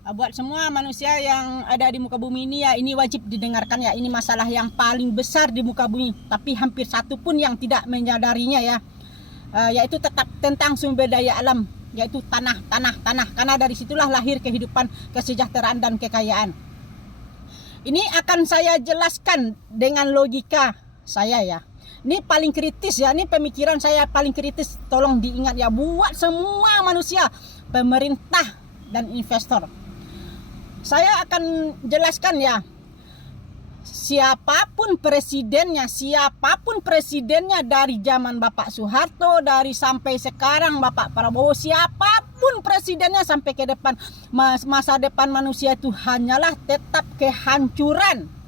Buat semua manusia yang ada di muka bumi ini ya, ini wajib didengarkan ya. Ini masalah yang paling besar di muka bumi, tapi hampir satu pun yang tidak menyadarinya ya. Yaitu tetap tentang sumber daya alam, yaitu tanah. Karena dari situlah lahir kehidupan, kesejahteraan dan kekayaan. Ini akan saya jelaskan dengan logika saya ya. Ini paling kritis ya, ini pemikiran saya paling kritis. Tolong diingat ya, buat semua manusia, pemerintah dan investor. Saya akan jelaskan ya, siapapun presidennya dari zaman Bapak Soeharto, dari sampai sekarang Bapak Prabowo, siapapun presidennya sampai ke depan, masa depan manusia itu hanyalah tetap kehancuran.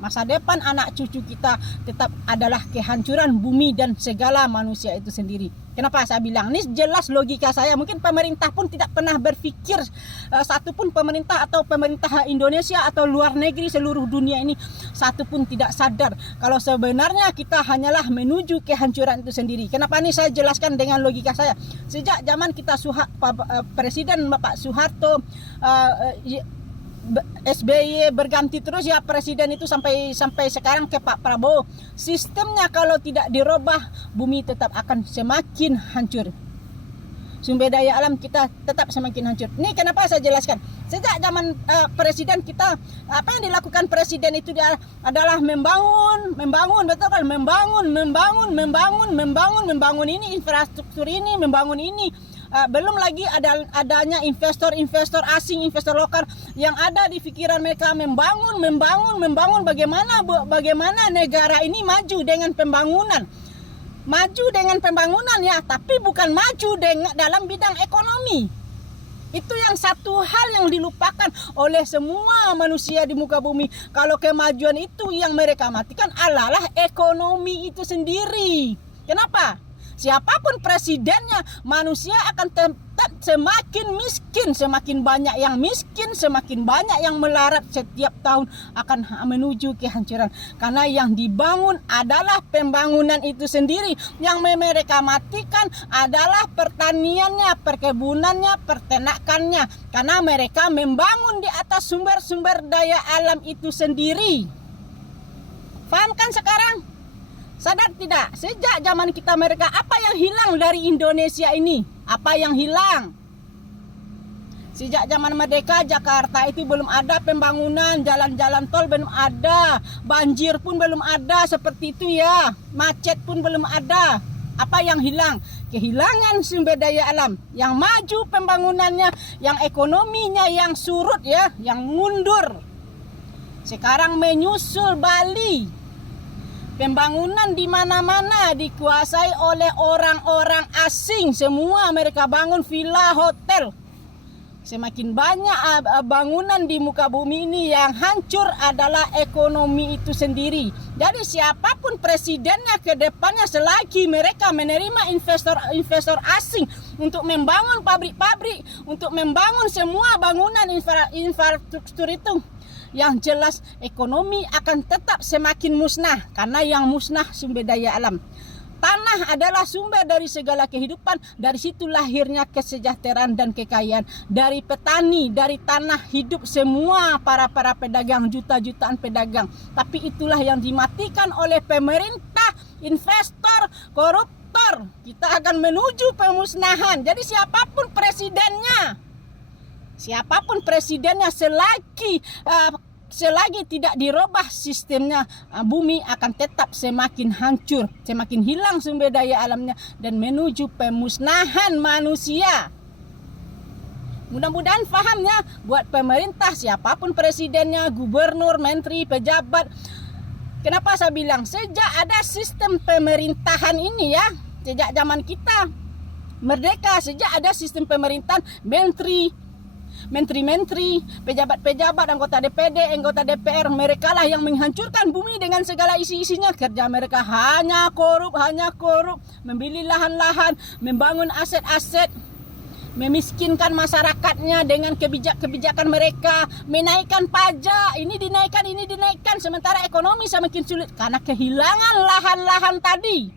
Masa depan anak cucu kita tetap adalah kehancuran bumi dan segala manusia itu sendiri. Kenapa saya bilang? Ini jelas logika saya. Mungkin pemerintah pun tidak pernah berpikir, satupun pemerintah atau pemerintah Indonesia atau luar negeri seluruh dunia ini, satupun tidak sadar kalau sebenarnya kita hanyalah menuju kehancuran itu sendiri. Kenapa ini saya jelaskan dengan logika saya? Sejak zaman kita Presiden Bapak Soeharto, SBY berganti terus ya presiden itu sampai sekarang ke Pak Prabowo. Sistemnya kalau tidak dirubah, bumi tetap akan semakin hancur. Sumber daya alam kita tetap semakin hancur. Ini kenapa saya jelaskan. Sejak zaman presiden kita, apa yang dilakukan presiden itu adalah membangun, betul kan? Membangun ini infrastruktur ini, membangun ini. Belum lagi adanya investor asing, investor lokal yang ada di pikiran mereka membangun bagaimana negara ini maju dengan pembangunan. Maju dengan pembangunan ya, tapi bukan maju dalam bidang ekonomi. Itu yang satu hal yang dilupakan oleh semua manusia di muka bumi. Kalau kemajuan itu yang mereka matikan adalah ekonomi itu sendiri. Kenapa? Siapapun presidennya, manusia akan tetap semakin miskin. Semakin banyak yang miskin, semakin banyak yang melarat setiap tahun akan menuju kehancuran. Karena yang dibangun adalah pembangunan itu sendiri. Yang mereka matikan adalah pertaniannya, perkebunannya, peternakannya. Karena mereka membangun di atas sumber-sumber daya alam itu sendiri. Paham kan sekarang? Sadar tidak? Sejak zaman kita mereka, apa yang hilang dari Indonesia ini? Apa yang hilang? Sejak zaman merdeka, Jakarta itu belum ada pembangunan, jalan-jalan tol belum ada, banjir pun belum ada seperti itu ya, macet pun belum ada. Apa yang hilang? Kehilangan sumber daya alam. Yang maju pembangunannya, yang ekonominya yang surut ya, yang mundur. Sekarang menyusul Bali. Pembangunan di mana-mana dikuasai oleh orang-orang asing. Semua mereka bangun villa, hotel. Semakin banyak bangunan di muka bumi ini, yang hancur adalah ekonomi itu sendiri. Jadi siapapun presidennya ke depannya, selagi mereka menerima investor asing untuk membangun pabrik-pabrik, untuk membangun semua bangunan infrastruktur itu, yang jelas ekonomi akan tetap semakin musnah. Karena yang musnah sumber daya alam. Tanah adalah sumber dari segala kehidupan. Dari situ lahirnya kesejahteraan dan kekayaan. Dari petani, dari tanah hidup semua para pedagang, juta-jutaan pedagang. Tapi itulah yang dimatikan oleh pemerintah, investor, koruptor. Kita akan menuju pemusnahan. Jadi siapapun presidennya, selagi tidak dirubah sistemnya, bumi akan tetap semakin hancur, semakin hilang sumber daya alamnya, dan menuju pemusnahan manusia. Mudah-mudahan fahamnya buat pemerintah, siapapun presidennya, gubernur, menteri, pejabat. Kenapa saya bilang sejak ada sistem pemerintahan ini ya, sejak zaman kita merdeka, sejak ada sistem pemerintahan, menteri-menteri, pejabat-pejabat, anggota DPD, anggota DPR, mereka lah yang menghancurkan bumi dengan segala isi-isinya. Kerja mereka hanya korup, membeli lahan-lahan, membangun aset-aset, memiskinkan masyarakatnya dengan kebijakan mereka, menaikkan pajak, ini dinaikkan, sementara ekonomi semakin sulit karena kehilangan lahan-lahan tadi.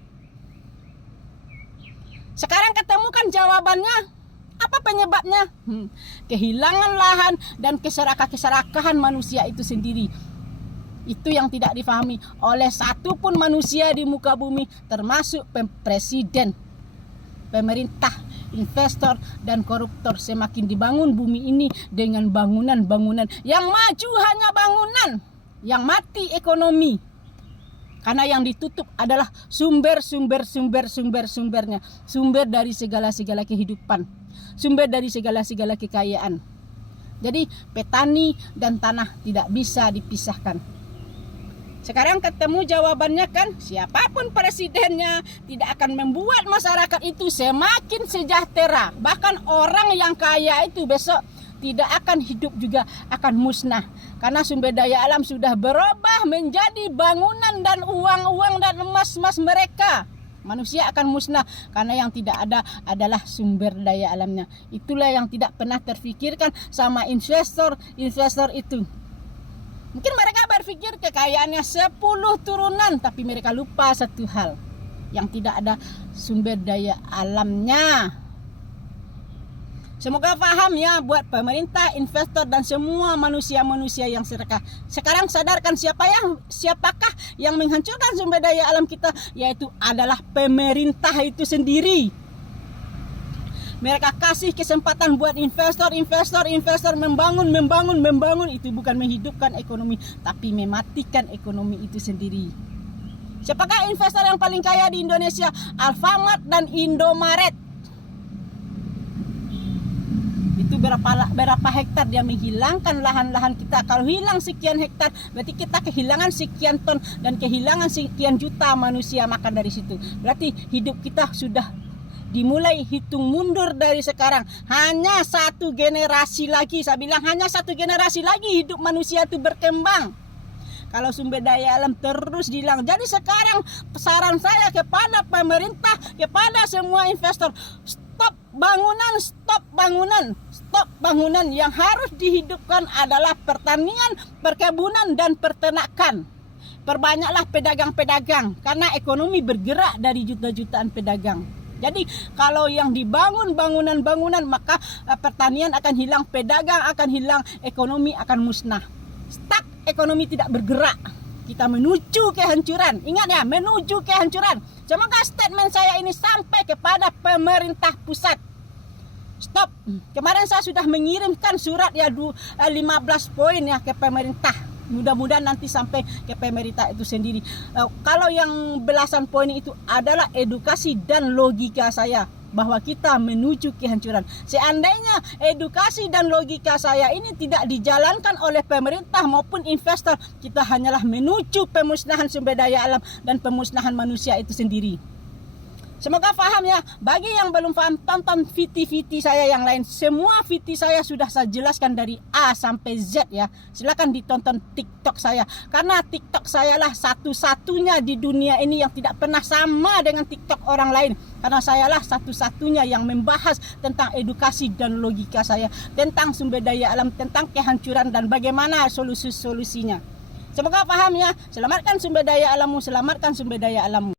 Sekarang ketemukan jawabannya. Apa penyebabnya? Kehilangan lahan dan keserakahan manusia itu sendiri. Itu yang tidak difahami oleh satupun manusia di muka bumi, termasuk presiden, pemerintah, investor, dan koruptor. Semakin dibangun bumi ini dengan bangunan-bangunan, yang maju hanya bangunan, yang mati ekonomi. Karena yang ditutup adalah sumbernya, sumber dari segala kehidupan, sumber dari segala kekayaan. Jadi petani dan tanah tidak bisa dipisahkan. Sekarang ketemu jawabannya kan, siapapun presidennya tidak akan membuat masyarakat itu semakin sejahtera. Bahkan orang yang kaya itu besok tidak akan hidup, juga akan musnah. Karena sumber daya alam sudah berubah menjadi bangunan dan uang-uang dan emas-emas mereka. Manusia akan musnah karena yang tidak ada adalah sumber daya alamnya. Itulah yang tidak pernah terfikirkan sama investor itu. Mungkin mereka berpikir kekayaannya 10 turunan, tapi mereka lupa satu hal, yang tidak ada sumber daya alamnya. Semoga paham ya buat pemerintah, investor, dan semua manusia-manusia yang sekarang sadarkan siapakah yang menghancurkan sumber daya alam kita, yaitu adalah pemerintah itu sendiri. Mereka kasih kesempatan buat investor membangun. Itu bukan menghidupkan ekonomi, tapi mematikan ekonomi itu sendiri. Siapakah investor yang paling kaya di Indonesia? Alfamart dan Indomaret. Itu berapa hektar dia menghilangkan lahan-lahan kita. Kalau hilang sekian hektar, berarti kita kehilangan sekian ton dan kehilangan sekian juta manusia makan dari situ. Berarti hidup kita sudah dimulai hitung mundur dari sekarang. Hanya 1 generasi lagi, saya bilang hanya 1 generasi lagi hidup manusia itu berkembang. Kalau sumber daya alam terus hilang. Jadi sekarang saran saya kepada pemerintah, kepada semua investor, stop bangunan. Yang harus dihidupkan adalah pertanian, perkebunan, dan peternakan. Perbanyaklah pedagang-pedagang, karena ekonomi bergerak dari juta-jutaan pedagang. Jadi kalau yang dibangun bangunan, maka pertanian akan hilang, pedagang akan hilang, ekonomi akan musnah. Stuck, ekonomi tidak bergerak. Kita menuju kehancuran. Ingat ya, menuju kehancuran. Semoga statement saya ini sampai kepada pemerintah pusat. Stop. Kemarin saya sudah mengirimkan surat ya 15 poin ya ke pemerintah. Mudah-mudahan nanti sampai ke pemerintah itu sendiri. Kalau yang belasan poin itu adalah edukasi dan logika saya bahwa kita menuju kehancuran. Seandainya edukasi dan logika saya ini tidak dijalankan oleh pemerintah maupun investor, kita hanyalah menuju pemusnahan sumber daya alam dan pemusnahan manusia itu sendiri. Semoga paham ya. Bagi yang belum paham, tonton VT saya yang lain. Semua VT saya sudah saya jelaskan dari A sampai Z ya. Silakan ditonton TikTok saya. Karena TikTok saya lah satu-satunya di dunia ini yang tidak pernah sama dengan TikTok orang lain. Karena saya lah satu-satunya yang membahas tentang edukasi dan logika saya. Tentang sumber daya alam, tentang kehancuran dan bagaimana solusi-solusinya. Semoga paham ya. Selamatkan sumber daya alammu, selamatkan sumber daya alammu.